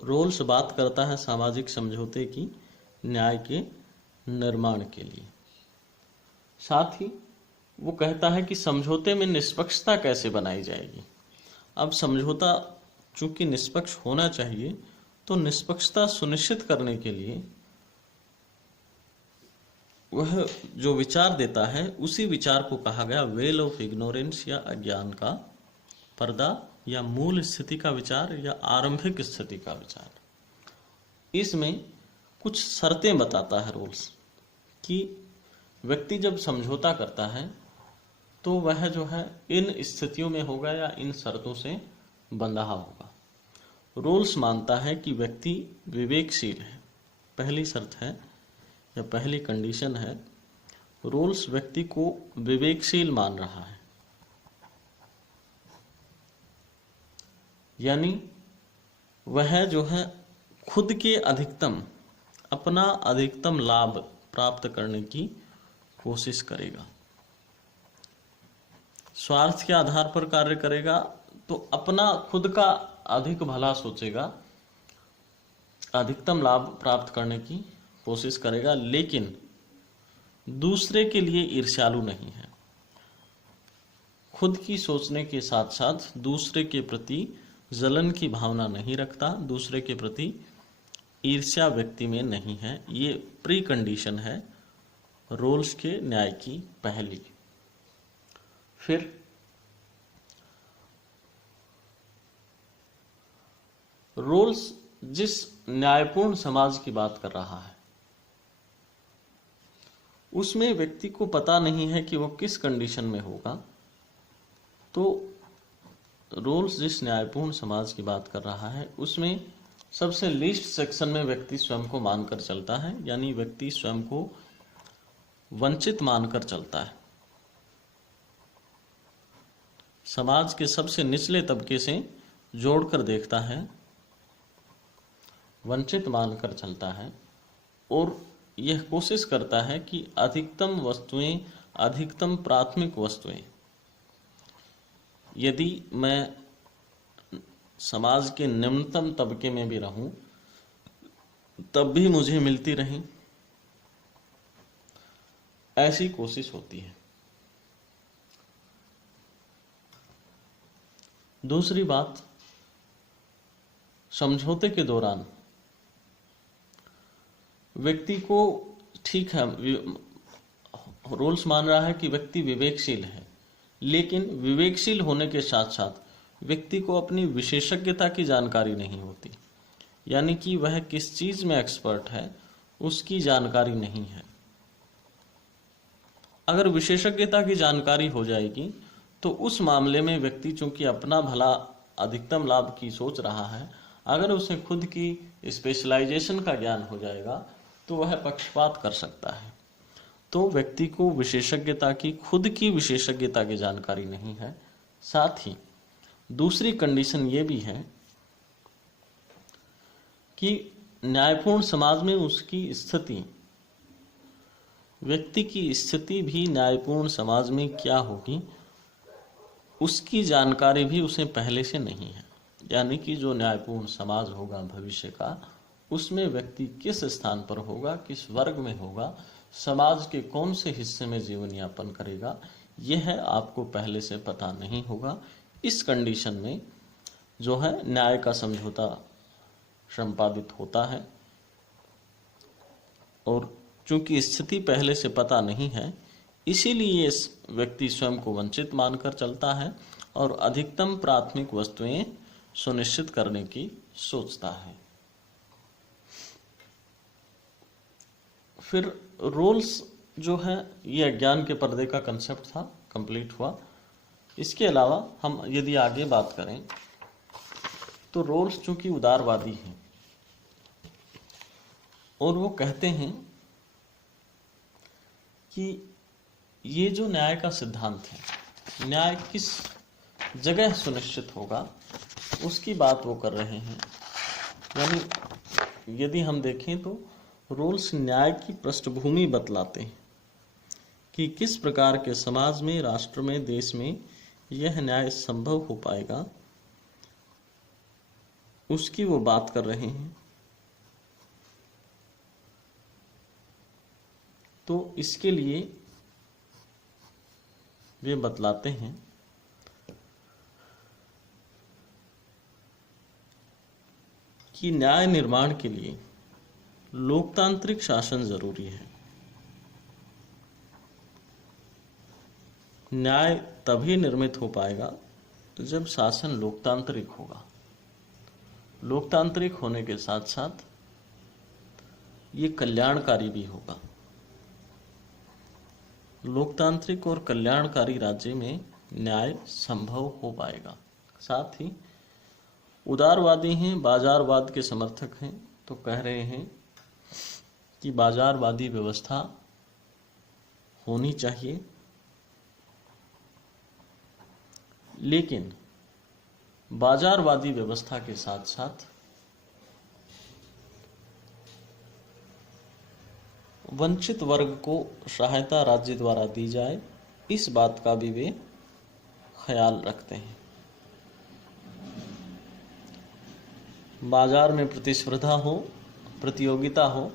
रोल्स बात करता है सामाजिक समझौते की न्याय के निर्माण के लिए। साथ ही वो कहता है कि समझौते में निष्पक्षता कैसे बनाई जाएगी। अब समझौता चूंकि निष्पक्ष होना चाहिए, तो निष्पक्षता सुनिश्चित करने के लिए वह जो विचार देता है उसी विचार को कहा गया वेल ऑफ इग्नोरेंस या अज्ञान का पर्दा या मूल स्थिति का विचार या आरंभिक स्थिति का विचार। इसमें कुछ शर्तें बताता है रोल्स कि व्यक्ति जब समझौता करता है तो वह जो है इन स्थितियों में होगा या इन शर्तों से बंधा होगा। रोल्स मानता है कि व्यक्ति विवेकशील है, पहली शर्त है या पहली कंडीशन है। रोल्स व्यक्ति को विवेकशील मान रहा है, यानी वह जो है खुद के अपना अधिकतम लाभ प्राप्त करने की कोशिश करेगा। स्वार्थ के आधार पर कार्य करेगा तो अपना खुद का अधिक भला सोचेगा, अधिकतम लाभ प्राप्त करने की कोशिश करेगा, लेकिन दूसरे के लिए ईर्ष्यालु नहीं है। खुद की सोचने के साथ साथ दूसरे के प्रति जलन की भावना नहीं रखता, दूसरे के प्रति ईर्ष्या व्यक्ति में नहीं है। ये प्री कंडीशन है रोल्स के न्याय की पहली। फिर रोल्स जिस न्यायपूर्ण समाज की बात कर रहा है उसमें व्यक्ति को पता नहीं है कि वो किस कंडीशन में होगा। तो रोल्स जिस न्यायपूर्ण समाज की बात कर रहा है उसमें सबसे लीस्ट सेक्शन में व्यक्ति स्वयं को मानकर चलता है, यानी व्यक्ति स्वयं को वंचित मानकर चलता है। समाज के सबसे निचले तबके से जोड़कर देखता है, वंचित मानकर चलता है और यह कोशिश करता है कि अधिकतम वस्तुएं, अधिकतम प्राथमिक वस्तुएं, यदि मैं समाज के निम्नतम तबके में भी रहूं तब भी मुझे मिलती रहें, ऐसी कोशिश होती है। दूसरी बात, समझौते के दौरान व्यक्ति को, ठीक है रोल्स मान रहा है कि व्यक्ति विवेकशील है, लेकिन विवेकशील होने के साथ साथ व्यक्ति को अपनी विशेषज्ञता की जानकारी नहीं होती, यानी कि वह किस चीज में एक्सपर्ट है उसकी जानकारी नहीं है। अगर विशेषज्ञता की जानकारी हो जाएगी तो उस मामले में व्यक्ति चूंकि अपना भला, अधिकतम लाभ की सोच रहा है, अगर उसे खुद की स्पेशलाइजेशन का ज्ञान हो जाएगा तो वह पक्षपात कर सकता है। तो व्यक्ति को विशेषज्ञता की, खुद की विशेषज्ञता की जानकारी नहीं है। साथ ही दूसरी कंडीशन ये भी है कि न्यायपूर्ण समाज में उसकी स्थिति, व्यक्ति की स्थिति भी न्यायपूर्ण समाज में क्या होगी उसकी जानकारी भी उसे पहले से नहीं है। यानी कि जो न्यायपूर्ण समाज होगा भविष्य का, उसमें व्यक्ति किस स्थान पर होगा, किस वर्ग में होगा, समाज के कौन से हिस्से में जीवन यापन करेगा, यह आपको पहले से पता नहीं होगा। इस कंडीशन में जो है न्याय का समझौता संपादित होता है, और चूंकि स्थिति पहले से पता नहीं है इसीलिए इस व्यक्ति स्वयं को वंचित मानकर चलता है और अधिकतम प्राथमिक वस्तुएं सुनिश्चित करने की सोचता है। फिर रोल्स जो है, ये अज्ञान के पर्दे का कंसेप्ट था, कंप्लीट हुआ। इसके अलावा हम यदि आगे बात करें तो रोल्स चूंकि उदारवादी हैं, और वो कहते हैं कि ये जो न्याय का सिद्धांत है, न्याय किस जगह सुनिश्चित होगा, उसकी बात वो कर रहे हैं। यानी यदि हम देखें तो रोल्स न्याय की पृष्ठभूमि बतलाते हैं कि किस प्रकार के समाज में, राष्ट्र में, देश में यह न्याय संभव हो पाएगा, उसकी वो बात कर रहे हैं। तो इसके लिए वे बतलाते हैं कि न्याय निर्माण के लिए लोकतांत्रिक शासन जरूरी है। न्याय तभी निर्मित हो पाएगा जब शासन लोकतांत्रिक होगा। लोकतांत्रिक होने के साथ साथ ये कल्याणकारी भी होगा। लोकतांत्रिक और कल्याणकारी राज्य में न्याय संभव हो पाएगा। साथ ही उदारवादी हैं, बाजारवाद के समर्थक हैं, तो कह रहे हैं कि बाजारवादी व्यवस्था होनी चाहिए, लेकिन बाजारवादी व्यवस्था के साथ साथ वंचित वर्ग को सहायता राज्य द्वारा दी जाए, इस बात का भी वे ख्याल रखते हैं। बाजार में प्रतिस्पर्धा हो, प्रतियोगिता हो,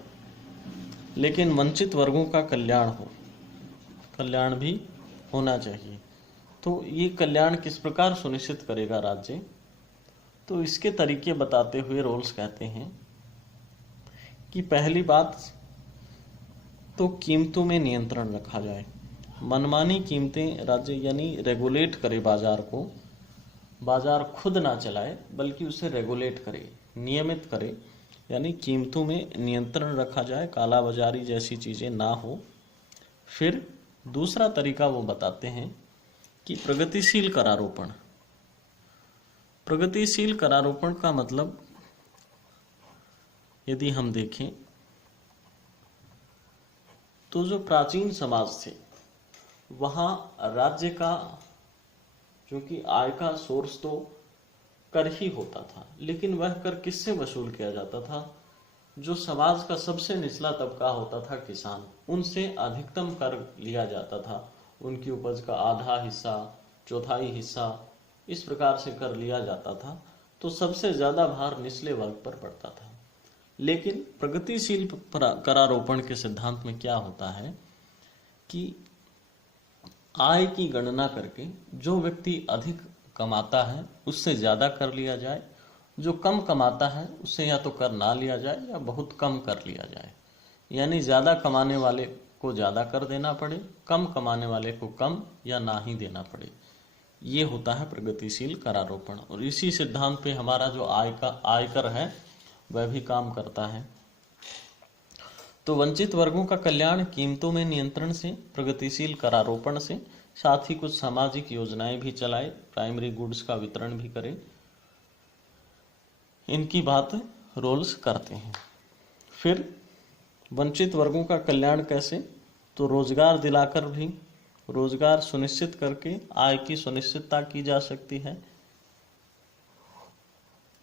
लेकिन वंचित वर्गों का कल्याण हो, कल्याण भी होना चाहिए। तो ये कल्याण किस प्रकार सुनिश्चित करेगा राज्य, तो इसके तरीके बताते हुए रोल्स कहते हैं कि पहली बात तो कीमतों में नियंत्रण रखा जाए। मनमानी कीमतें राज्य यानी रेगुलेट करे बाजार को, बाजार खुद ना चलाए बल्कि उसे रेगुलेट करे, नियमित करे, यानी कीमतों में नियंत्रण रखा जाए, काला बाजारी जैसी चीज़ें ना हो। फिर दूसरा तरीका वो बताते हैं कि प्रगतिशील करारोपण। प्रगतिशील करारोपण का मतलब यदि हम देखें तो जो प्राचीन समाज थे वहाँ राज्य का जो कि आय का सोर्स तो कर ही होता था, लेकिन वह कर किससे वसूल किया जाता था? जो समाज का सबसे निचला तबका होता था, किसान, उनसे अधिकतम कर लिया जाता था। उनकी उपज का आधा हिस्सा, चौथाई हिस्सा, इस प्रकार से कर लिया जाता था। तो सबसे ज्यादा भार निचले वर्ग पर पड़ता था। लेकिन प्रगतिशील करारोपण के सिद्धांत में क्या होता है कि आय की गणना करके जो व्यक्ति अधिक कमाता है उससे ज्यादा कर लिया जाए, जो कम कमाता है उससे या तो कर ना लिया जाए या बहुत कम कर लिया जाए। यानी ज्यादा कमाने वाले को ज्यादा कर देना पड़े, कम कमाने वाले को कम या ना ही देना पड़े। ये होता है प्रगतिशील करारोपण। और इसी सिद्धांत पे हमारा जो आयकर है वह भी काम करता है। तो वंचित वर्गों का कल्याण कीमतों में नियंत्रण से, प्रगतिशील करारोपण से, साथ ही कुछ सामाजिक योजनाएं भी चलाए, प्राइमरी गुड्स का वितरण भी करे, इनकी बात रोल्स करते हैं। फिर वंचित वर्गों का कल्याण कैसे, तो रोजगार दिलाकर भी, रोजगार सुनिश्चित करके आय की सुनिश्चितता की जा सकती है।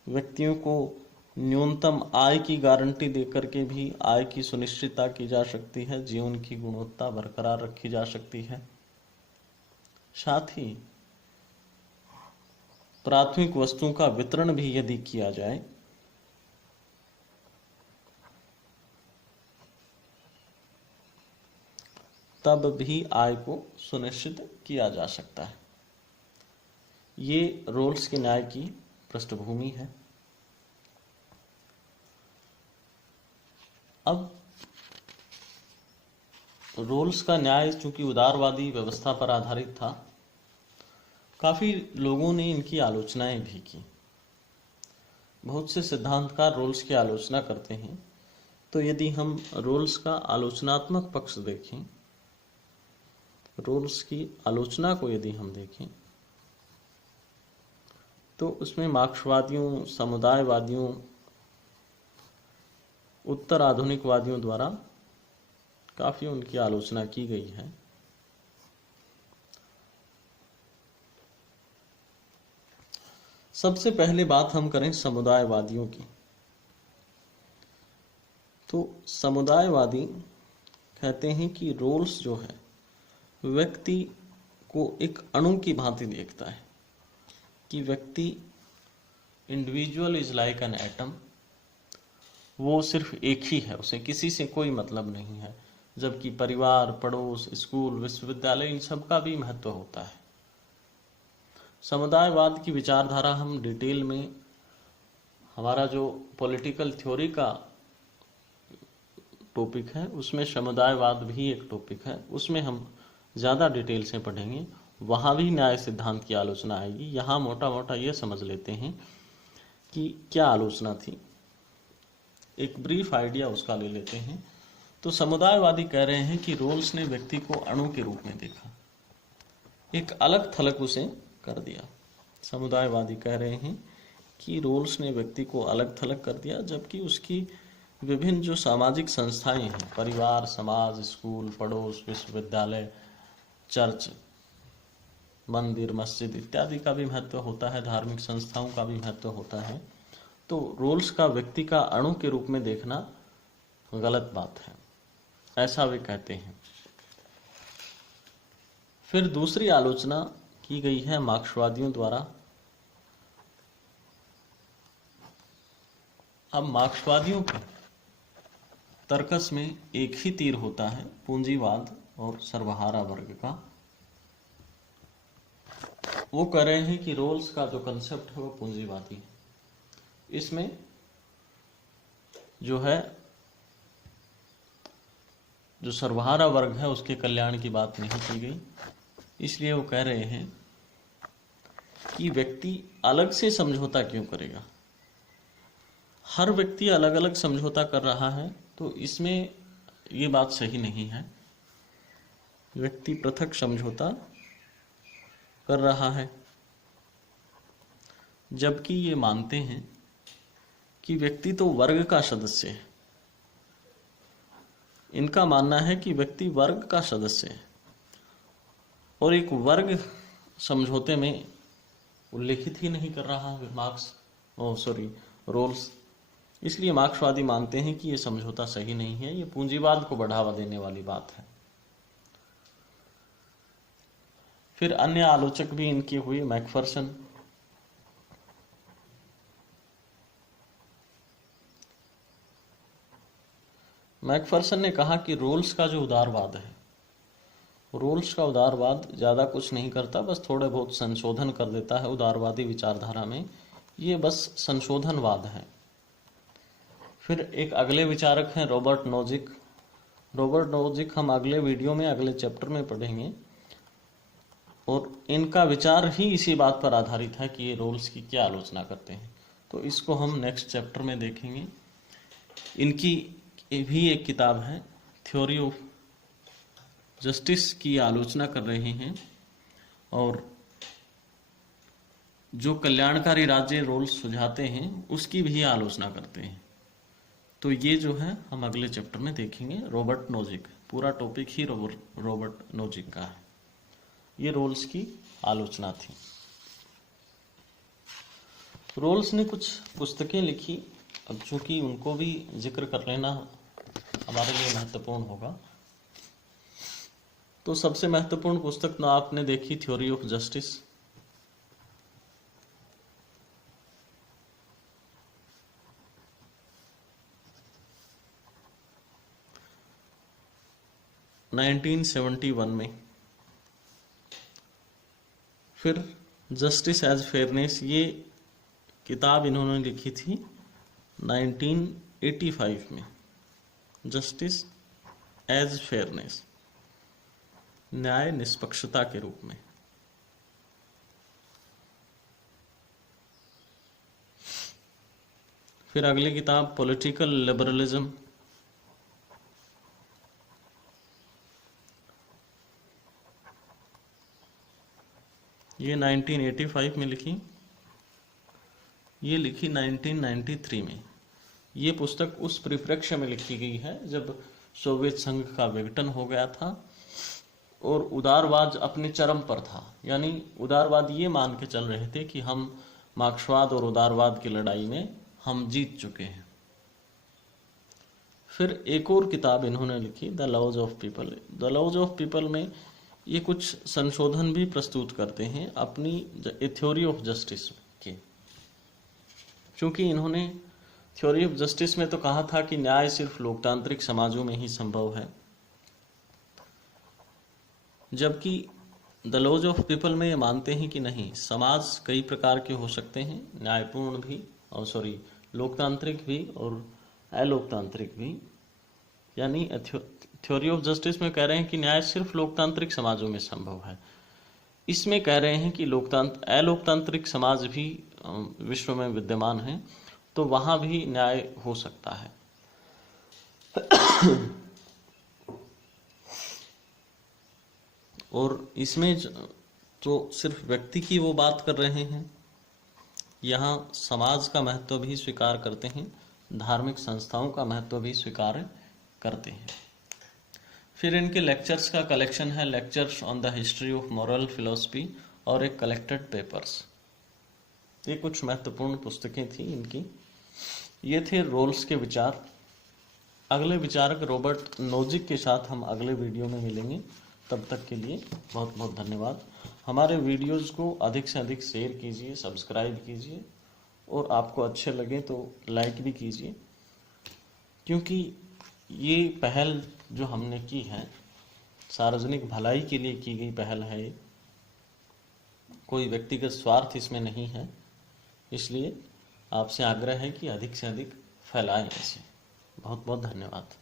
व्यक्तियों को न्यूनतम आय की गारंटी देकर के भी आय की सुनिश्चितता की जा सकती है, जीवन की गुणवत्ता बरकरार रखी जा सकती है। साथ ही प्राथमिक वस्तुओं का वितरण भी यदि किया जाए तब भी आय को सुनिश्चित किया जा सकता है। ये रोल्स के न्याय की पृष्ठभूमि है। अब रोल्स का न्याय चूंकि उदारवादी व्यवस्था पर आधारित था, काफी लोगों ने इनकी आलोचनाएं भी की। बहुत से सिद्धांतकार रोल्स की आलोचना करते हैं। तो यदि हम रोल्स का आलोचनात्मक पक्ष देखें, रोल्स की आलोचना को यदि हम देखें तो उसमें मार्क्सवादियों, समुदायवादियों उत्तर आधुनिकवादियों द्वारा काफी उनकी आलोचना की गई है। सबसे पहले बात हम करें समुदायवादियों की। तो समुदायवादी कहते हैं कि रोल्स जो है व्यक्ति को एक अणु की भांति देखता है, कि व्यक्ति individual is like an atom, वो सिर्फ एक ही है, उसे किसी से कोई मतलब नहीं है, जबकि परिवार, पड़ोस, स्कूल, विश्वविद्यालय, इन सब का भी महत्व होता है। समुदायवाद की विचारधारा हम डिटेल में, हमारा जो पॉलिटिकल थ्योरी का टॉपिक है उसमें समुदायवाद भी एक टॉपिक है, उसमें हम ज़्यादा डिटेल से पढ़ेंगे, वहाँ भी न्याय सिद्धांत की आलोचना आएगी। यहाँ मोटा मोटा ये समझ लेते हैं कि क्या आलोचना थी, एक ब्रीफ आइडिया उसका ले लेते हैं। तो समुदायवादी कह रहे हैं कि रोल्स ने व्यक्ति को अणु के रूप में देखा, एक अलग थलग उसे कर दिया। समुदायवादी कह रहे हैं कि रोल्स ने व्यक्ति को अलग थलग कर दिया, जबकि उसकी विभिन्न जो सामाजिक संस्थाएं हैं, परिवार, समाज, स्कूल, पड़ोस, विश्वविद्यालय, चर्च, मंदिर, मस्जिद इत्यादि का भी महत्व होता है, धार्मिक संस्थाओं का भी महत्व होता है। तो रोल्स का व्यक्ति का अणु के रूप में देखना गलत बात है, ऐसा वे कहते हैं। फिर दूसरी आलोचना की गई है मार्क्सवादियों द्वारा। अब मार्क्सवादियों के तर्कस में एक ही तीर होता है, पूंजीवाद और सर्वहारा वर्ग का। वो कह रहे हैं कि रोल्स का जो कंसेप्ट है वो पूंजीवादी है, इसमें जो है जो सर्वहारा वर्ग है उसके कल्याण की बात नहीं की गई। इसलिए वो कह रहे हैं कि व्यक्ति अलग से समझौता क्यों करेगा, हर व्यक्ति अलग अलग समझौता कर रहा है, तो इसमें ये बात सही नहीं है। व्यक्ति पृथक समझौता कर रहा है, जबकि ये मानते हैं कि व्यक्ति तो वर्ग का सदस्य है। इनका मानना है कि व्यक्ति वर्ग का सदस्य है और एक वर्ग समझौते में उल्लेखित ही नहीं कर रहा है रोल्स। इसलिए मार्क्सवादी मानते हैं कि ये समझौता सही नहीं है, ये पूंजीवाद को बढ़ावा देने वाली बात है। फिर अन्य आलोचक भी इनके हुए, मैकफर्सन ने कहा कि रोल्स का जो उदारवाद है, रोल्स का उदारवाद ज़्यादा कुछ नहीं करता, बस थोड़े बहुत संशोधन कर देता है उदारवादी विचारधारा में, ये बस संशोधनवाद है। फिर एक अगले विचारक हैं रॉबर्ट नोजिक। रॉबर्ट नोजिक हम अगले वीडियो में, अगले चैप्टर में पढ़ेंगे, और इनका विचार ही इसी बात पर आधारित है कि ये रोल्स की क्या आलोचना करते हैं, तो इसको हम नेक्स्ट चैप्टर में देखेंगे। इनकी भी एक किताब है थ्योरी ऑफ जस्टिस की आलोचना कर रहे हैं, और जो कल्याणकारी राज्य रोल्स सुझाते हैं उसकी भी आलोचना करते हैं। तो ये जो है हम अगले चैप्टर में देखेंगे। रॉबर्ट नोजिक, पूरा टॉपिक ही रॉबर्ट नोजिक का है। ये रोल्स की आलोचना थी। रोल्स ने कुछ पुस्तकें लिखी, अब चूंकि उनको भी जिक्र कर लेना हमारे लिए महत्वपूर्ण होगा, तो सबसे महत्वपूर्ण पुस्तक तो आपने देखी थ्योरी ऑफ जस्टिस। नाइनटीन 1971 में। फिर जस्टिस एज फेयरनेस, ये किताब इन्होंने लिखी थी 1985 में। जस्टिस एज फेयरनेस, न्याय निष्पक्षता के रूप में। फिर अगली किताब पॉलिटिकल लिबरलिज्म, ये 1985 में लिखी, ये लिखी 1993 में। ये पुस्तक उस परिप्रेक्ष्य में लिखी गई है जब सोवियत संघ का विघटन हो गया था और उदारवाद अपने चरम पर था। यानी उदारवाद ये मान के चल रहे थे कि हम मार्क्सवाद और उदारवाद की लड़ाई में हम जीत चुके हैं। फिर एक और किताब इन्होंने लिखी, the laws of people. The laws of people में ये कुछ संशोधन भी प्रस्तुत करते हैं अपनी थ्योरी ऑफ जस्टिस के, क्योंकि इन्होंने थ्योरी ऑफ जस्टिस में तो कहा था कि न्याय सिर्फ लोकतांत्रिक समाजों में ही संभव है, जबकि द लॉज ऑफ पीपल में ये मानते हैं कि नहीं, समाज कई प्रकार के हो सकते हैं, न्यायपूर्ण भी और लोकतांत्रिक भी और अलोकतांत्रिक भी। यानी थ्योरी ऑफ जस्टिस में कह रहे हैं कि न्याय सिर्फ लोकतांत्रिक समाजों में संभव है। इसमें कह रहे हैं कि अलोकतांत्रिक समाज भी विश्व में विद्यमान हैं, तो वहां भी न्याय हो सकता है। और इसमें तो सिर्फ व्यक्ति की वो बात कर रहे हैं, यहाँ समाज का महत्व भी स्वीकार करते हैं, धार्मिक संस्थाओं का महत्व भी स्वीकार करते हैं। फिर इनके लेक्चर्स का कलेक्शन है, lectures on the history of moral philosophy और एक कलेक्टेड पेपर्स। ये कुछ महत्वपूर्ण पुस्तकें थी इनकी। ये थे रोल्स के विचार। अगले विचारक रॉबर्ट नोजिक के साथ हम अगले वीडियो में मिलेंगे। तब तक के लिए बहुत बहुत धन्यवाद। हमारे वीडियोस को अधिक से अधिक शेयर कीजिए, सब्सक्राइब कीजिए और आपको अच्छे लगे तो लाइक भी कीजिए, क्योंकि ये पहल जो हमने की है सार्वजनिक भलाई के लिए की गई पहल है, कोई व्यक्तिगत स्वार्थ इसमें नहीं है। इसलिए आपसे आग्रह है कि अधिक से अधिक फैलाएं इसे। बहुत बहुत धन्यवाद।